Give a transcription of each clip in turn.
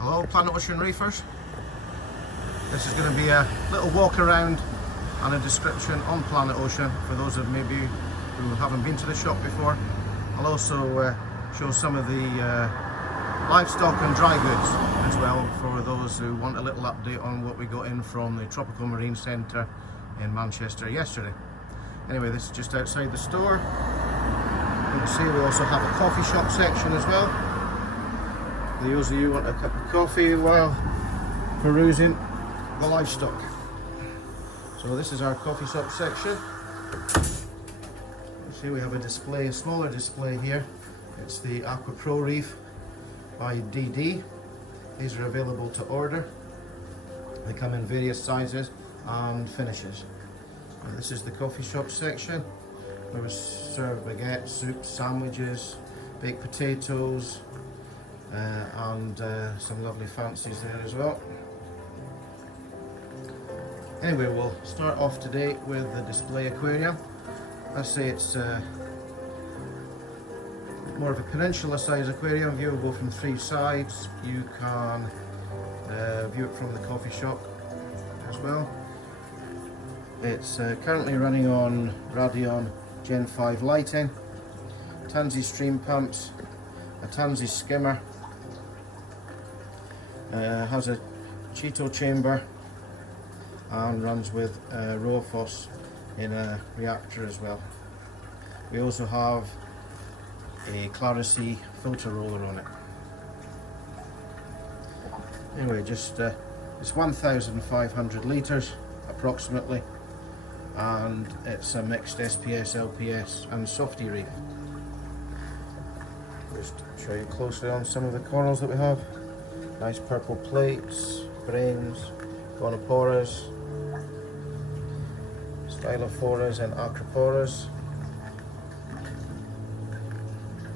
Hello Planet Ocean Reefers. This is going to be a little walk around and a description on Planet Ocean for those of maybe who haven't been to the shop before. I'll also show some of the livestock and dry goods as well for those who want a little update on what we got in from the Tropical Marine Centre in Manchester yesterday. Anyway, this is just outside the store. You can see we also have a coffee shop section as well. For those of you who want a cup of coffee while perusing the livestock. So this is our coffee shop section. You see we have a display, a smaller display here. It's the Aqua Pro Reef by DD. These are available to order. They come in various sizes and finishes. And this is the coffee shop section where we serve baguettes, soups, sandwiches, baked potatoes, and some lovely fancies there as well. Anyway, we'll start off today with the display aquarium. I say it's more of a peninsula size aquarium. View will go from three sides. You can view it from the coffee shop as well. It's currently running on Radeon Gen 5 lighting, Tansy stream pumps, a Tansy skimmer, has a Cheeto chamber and runs with Roafos in a reactor as well. We also have a Clarisea filter roller on it. Anyway, just it's 1,500 litres approximately, and it's a mixed SPS, LPS and softy reef. Just show you closely on some of the corals that we have. Nice purple plates, brains, gonoporas, stylophoras and acroporas,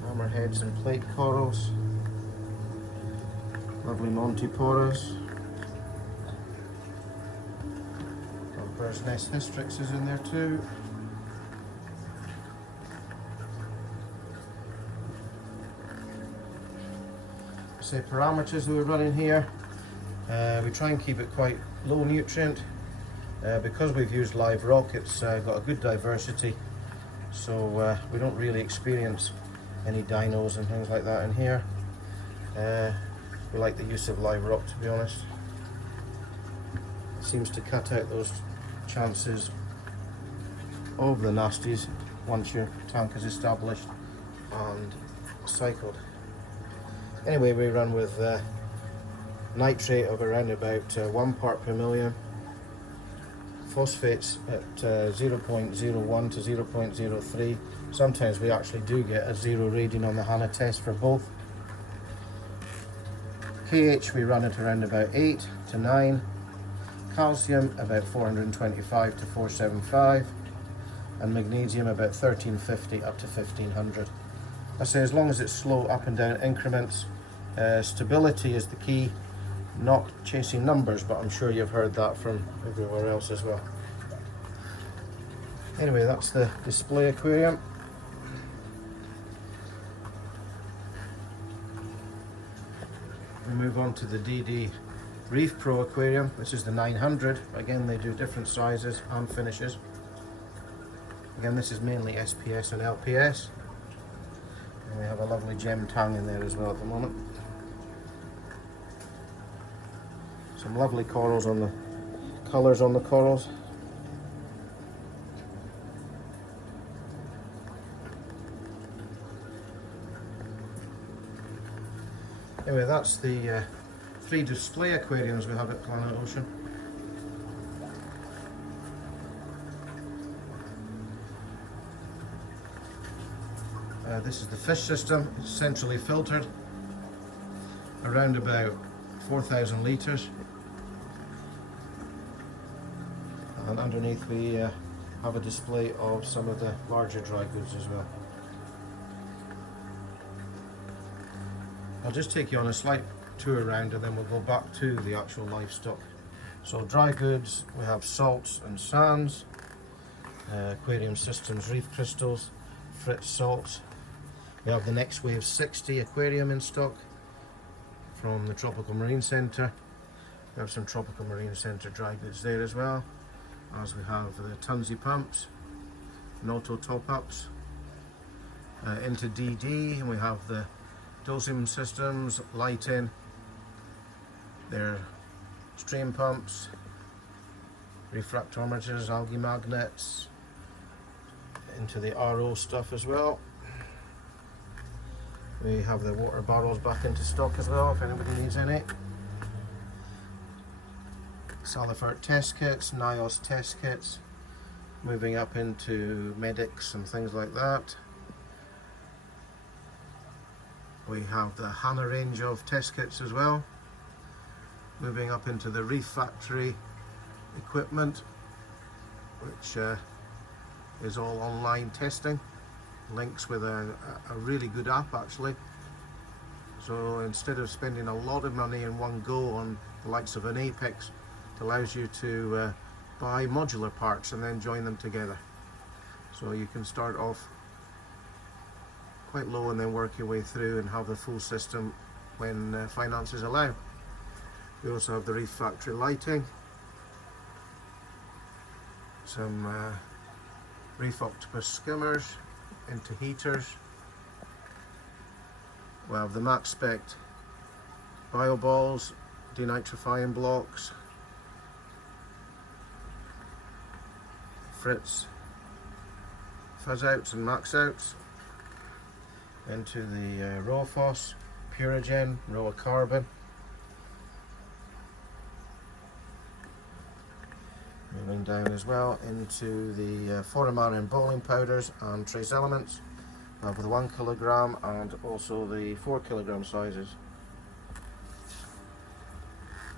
hammerheads and plate corals, lovely montiporas, bird's nest hystrix is in there too. Say parameters that we're running here, we try and keep it quite low nutrient. Because we've used live rock, it's got a good diversity, so we don't really experience any dinos and things like that in here. We like the use of live rock, to be honest. It seems to cut out those chances of the nasties once your tank is established and cycled. Anyway, we run with nitrate of around about 1 part per million, phosphates at 0.01 to 0.03. Sometimes we actually do get a 0 reading on the HANA test for both. KH we run at around about 8 to 9, calcium about 425 to 475, and magnesium about 1350 up to 1500. I say as long as it's slow up and down increments. Stability is the key, not chasing numbers, but I'm sure you've heard that from everywhere else as well. Anyway, that's the display aquarium. We move on to the DD Reef Pro aquarium. This is the 900. Again, they do different sizes and finishes. Again, this is mainly SPS and LPS. And we have a lovely gem tang in there as well at the moment. Some lovely corals on the colours on the corals. Anyway, that's the 3 display aquariums we have at Planet Ocean. This is the fish system. It's centrally filtered, around about 4,000 litres. And underneath we have a display of some of the larger dry goods as well. I'll just take you on a slight tour around and then we'll go back to the actual livestock. So dry goods, we have salts and sands, aquarium systems, reef crystals, Fritz salts. We have the Next Wave 60 aquarium in stock from the Tropical Marine Centre. We have some Tropical Marine Centre dry goods there as well, as we have the Tunzi pumps, Noto top-ups, into DD, and we have the dosing systems, lighting, their stream pumps, refractometers, algae magnets, into the RO stuff as well. We have the water barrels back into stock as well if anybody needs any. Salifert test kits, NIOS test kits, moving up into medics and things like that. We have the HANA range of test kits as well, moving up into the reef factory equipment, which is all online testing, links with a really good app actually. So instead of spending a lot of money in one go on the likes of an Apex, it allows you to buy modular parts and then join them together. So you can start off quite low and then work your way through and have the full system when finances allow. We also have the reef factory lighting, some reef octopus skimmers into heaters. We have the max spec bio balls, denitrifying blocks, Fritz fuzz outs and max outs, into the Rofos, Purigen, Roa Carbon. Moving down as well into the Foraman and bowling powders and trace elements with the 1 kilogram and also the 4 kilogram sizes.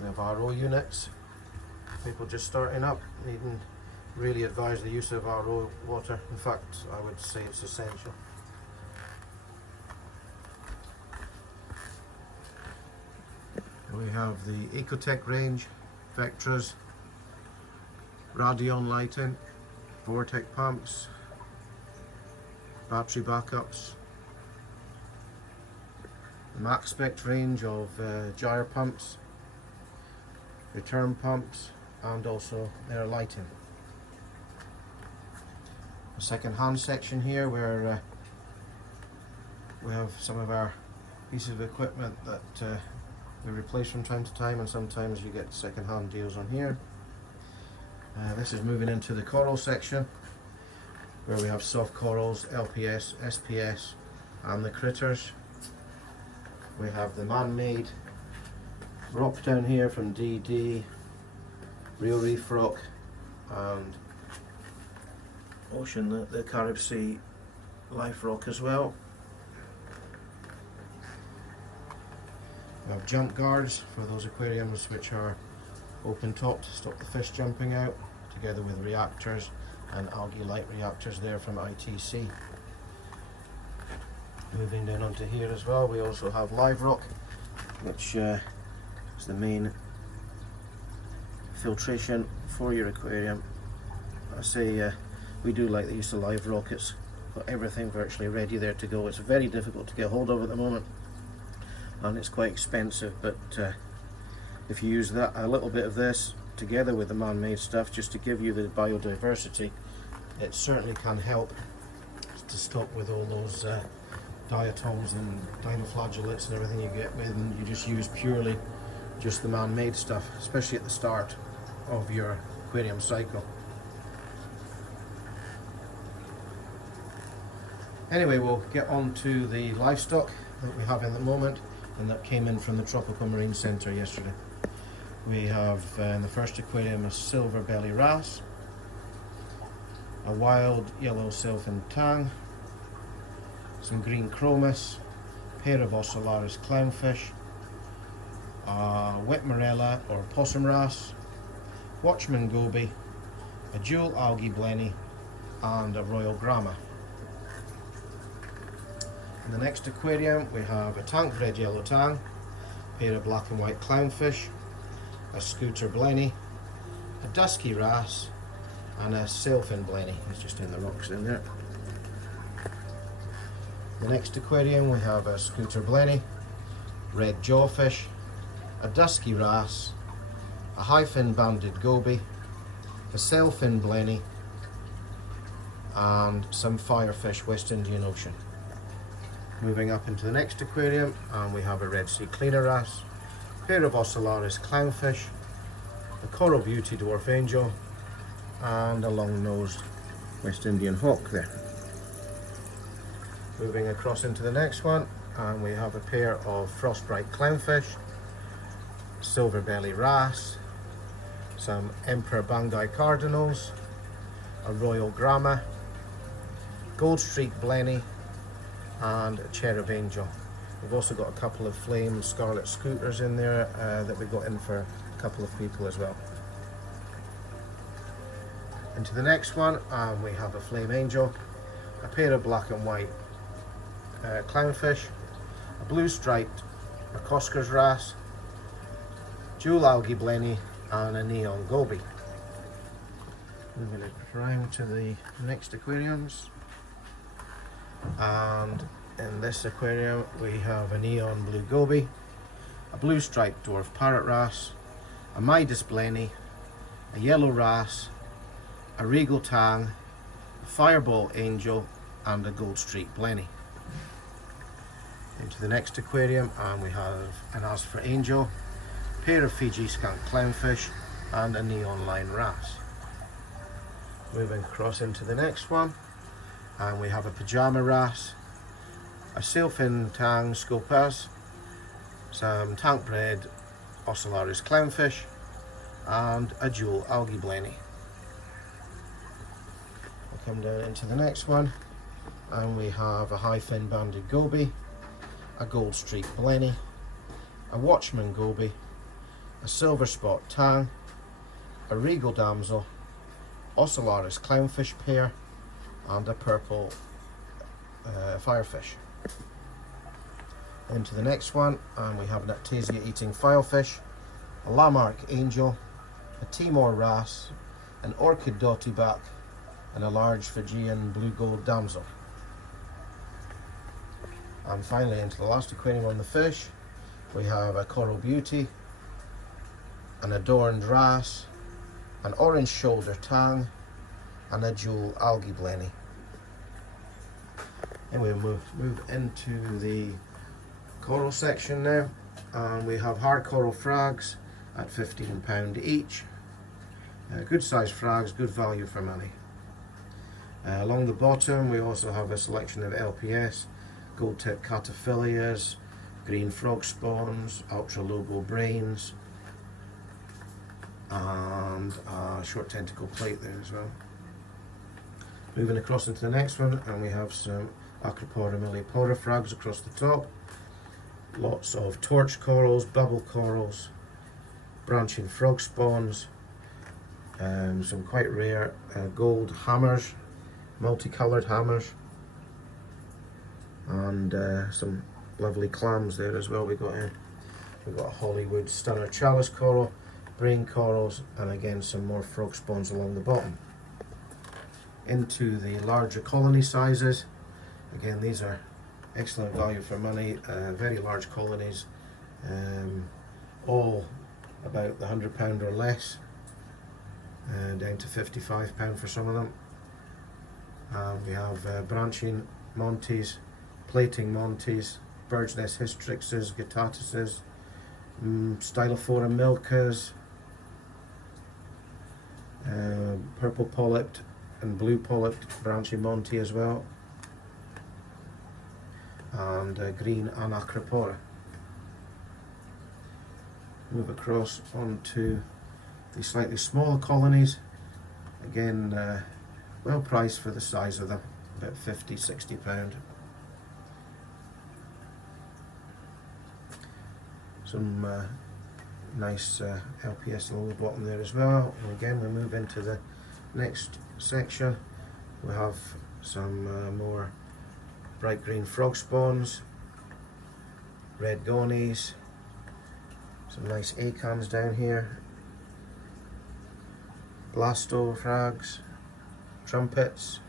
We have RO units. People just starting up needing really advise the use of RO water. In fact, I would say it's essential. We have the Ecotech range, Vectras, Radion lighting, Vortec pumps, battery backups, the Max Spec range of gyre pumps, return pumps, and also their lighting. The second hand section here where we have some of our pieces of equipment that we replace from time to time, and sometimes you get second hand deals on here. This is moving into the coral section where we have soft corals, LPS, SPS and the critters. We have the man-made rock down here from DD, Real Reef Rock and Ocean, the Carib Sea Life Rock as well. We have jump guards for those aquariums which are open top to stop the fish jumping out, together with reactors and algae light reactors there from ITC. Moving down onto here as well, we also have Live Rock, which is the main filtration for your aquarium. I say we do like the use of Live Rock. It's got everything virtually ready there to go. It's very difficult to get hold of at the moment and it's quite expensive, but if you use that, a little bit of this together with the man-made stuff just to give you the biodiversity, it certainly can help to stop with all those diatoms and dinoflagellates and everything you get with, and you just use purely just the man-made stuff, especially at the start of your aquarium cycle. Anyway, we'll get on to the livestock that we have in the moment and that came in from the Tropical Marine Centre yesterday. We have in the first aquarium a silver belly wrasse, a wild yellow sylphin tang, some green chromis, a pair of ocellaris clownfish, a whitmarella or possum wrasse, watchman goby, a jewel algae blenny and a royal gramma. In the next aquarium we have a tank red yellow tang, a pair of black and white clownfish, a scooter blenny, a dusky wrasse and a sailfin blenny. He's just in the rocks in there. The next aquarium we have a scooter blenny, red jawfish, a dusky wrasse, a high-fin banded goby, a sailfin blenny, and some firefish West Indian Ocean. Moving up into the next aquarium, and we have a Red Sea cleaner wrasse, a pair of Ocellaris clownfish, a Coral Beauty dwarf angel, and a long-nosed West Indian hawk there. Moving across into the next one, and we have a pair of frostbright clownfish, silver belly wrasse, some Emperor Bangai cardinals, a royal grama, gold streak blenny, and a cherub angel. We've also got a couple of flame scarlet scooters in there that we got in for a couple of people as well. Into the next one, we have a flame angel, a pair of black and white clownfish, a blue striped McCosker's wrasse, jewel algae blenny, and a neon goby. Moving around to the next aquariums, and in this aquarium we have a neon blue goby, a blue striped dwarf parrot wrasse, a Midas blenny, a yellow wrasse, a regal tang, a fireball angel, and a gold streak blenny. Into the next aquarium, and we have an Asper angel, a pair of Fiji skunk clownfish, and a neon line wrasse. Moving across into the next one, and we have a pajama wrasse, a sailfin tang scopas, some tank bred Ocellaris clownfish, and a jewel algae blenny. We'll come down into the next one, and we have a high fin banded goby, a gold streak blenny, a watchman goby, a silver spot tang, a regal damsel, Ocellaris clownfish pair, and a purple firefish. Into the next one, and we have an Artesia eating filefish, a Lamarck angel, a Timor wrasse, an orchid dottyback, and a large Fijian blue gold damsel. And finally, into the last aquarium on the fish, we have a Coral Beauty, an adorned wrasse, an orange shoulder tang, and a jewel algae blenny. And we'll move into the coral section now, and we have hard coral frags at £15 each. Good sized frags, good value for money. Along the bottom we also have a selection of LPS, gold tip cataphilias, green frog spawns, ultra lobo brains, and a short tentacle plate there as well. Moving across into the next one, and we have some Acropora millipora frags across the top, lots of torch corals, bubble corals, branching frog spawns, some quite rare gold hammers, multicoloured hammers, and some lovely clams there as well. We've got a Hollywood stunner chalice coral, brain corals, and again some more frog spawns along the bottom. Into the larger colony sizes, again these are excellent value for money, very large colonies, all about the £100 or less, down to £55 for some of them. We have branching montes, plating montes, bird's nest hystrixes, guttatuses, stylophora milkas, purple polyped and blue polyped branching monte as well, and green Anacropora. Move across onto the slightly smaller colonies, again well priced for the size of them, about £50–60. Some nice LPS along the bottom there as well. And again we move into the next section. We have some more bright green frog spawns, red gonies, some nice acons down here, blasto frags, trumpets.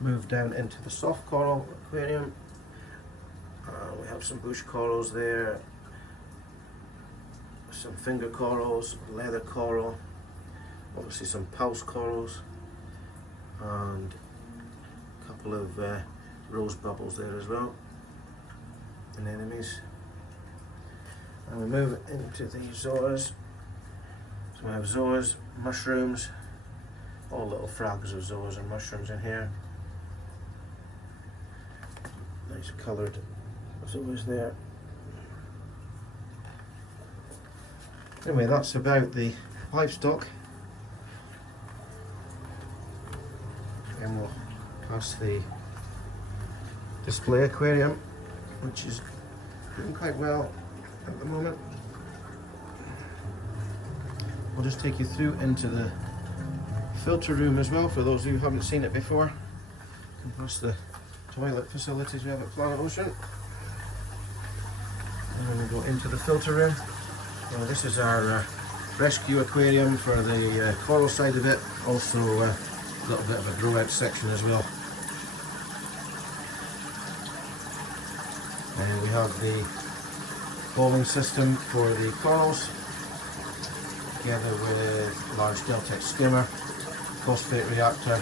Move down into the soft coral aquarium, We have some bush corals there, some finger corals, leather coral, obviously some pulse corals, and a couple of rose bubbles there as well, anemones. And we move into the zoas. So we have zoas, mushrooms, all little frags of zoas and mushrooms in here. Nice coloured zoas there. Anyway, that's about the livestock. And we'll pass the display aquarium, which is doing quite well at the moment. We'll just take you through into the filter room as well for those of you who haven't seen it before. And plus the toilet facilities we have at Planet Ocean. And then we go into the filter room. Well, this is our rescue aquarium for the coral side of it. Also a little bit of a grow out section as well. And we have the bowling system for the corals, together with a large Deltex skimmer, phosphate reactor,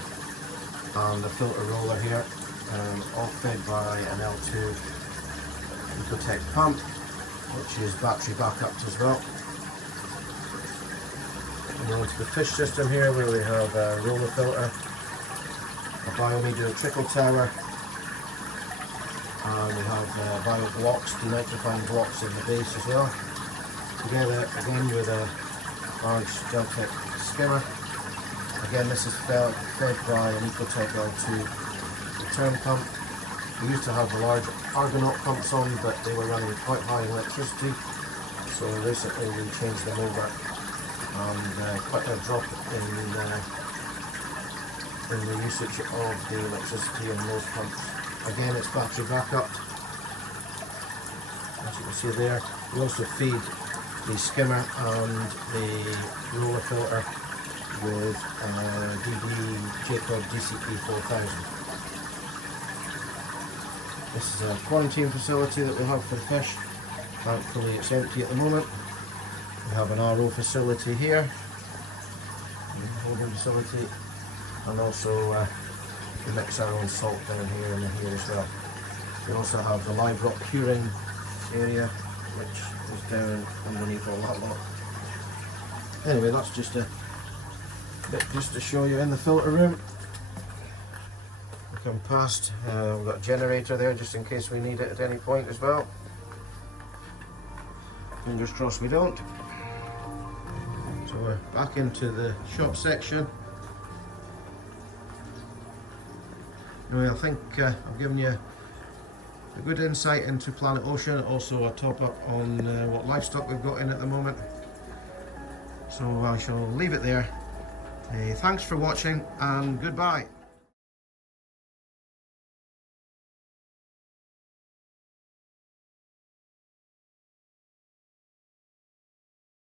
and a filter roller here, all fed by an L2 Ecotech pump, which is battery backup as well. And on to the fish system here, where we have a roller filter, a biomedia trickle tower, and we have bio blocks, denitrifying blocks in the base as well. Together again with a large Deltec skimmer. Again, this is fed by an Ecotech L2 return pump. We used to have the large Argonaut pumps on, but they were running quite high in electricity, so recently we changed them over, and quite a drop in the usage of the electricity in those pumps. Again, it's battery backup, as you can see there. We also feed the skimmer and the roller filter with DB Jacob DCP 4000. This is a quarantine facility that we have for the fish. Thankfully it's empty at the moment. We have an RO facility here, a holding facility, and also we mix our own salt down here and here as well. We also have the live rock curing area, which is down underneath all that lot. Anyway, that's just a bit just to show you in the filter room. We come past, we've got a generator there just in case we need it at any point as well. Fingers crossed we don't. So we're back into the shop section. Anyway, I think I've given you a good insight into Planet Ocean, also a top up on what livestock we've got in at the moment. So I shall leave it there. Thanks for watching and goodbye.